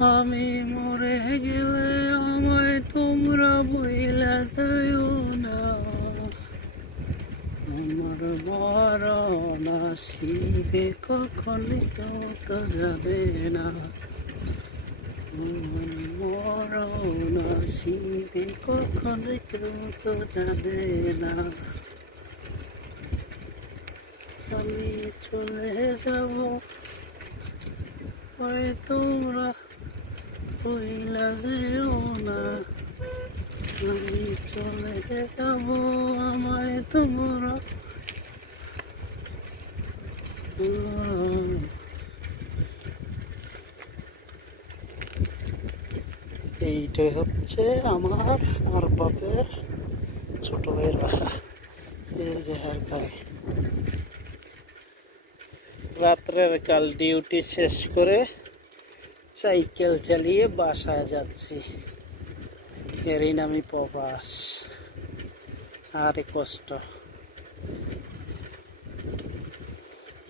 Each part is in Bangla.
আমি মরে গেলে আমায় তোমরা বইলা যাইও না, আমার মরণ আসিবে কখন কেউ তো যাবে না, আমার মরণ আসিবে কখন কেউ তো যাবে না। আমি চলে যাব তোমরা বইলা যেও না, আমি চলে যাব আমায় তোমরা। এইটাই হচ্ছে আমার আর বাপের ছোট ভাইয়ের বাসা। এই যে হারকায় রাত্রের কাল ডিউটি শেষ করে সাইকেল চালিয়ে বাসায় যাচ্ছি, এরই নামই প্রবাস। আরে কষ্ট,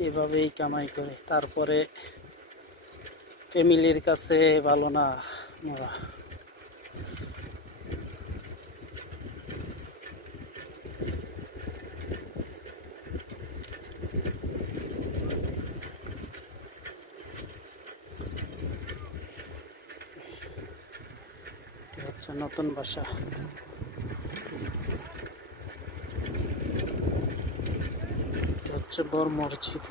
এভাবেই কামাই করে তারপরে ফ্যামিলির কাছে ভালো না মোরা। হচ্ছে নতুন বাসা, হচ্ছে বড় মসজিদ।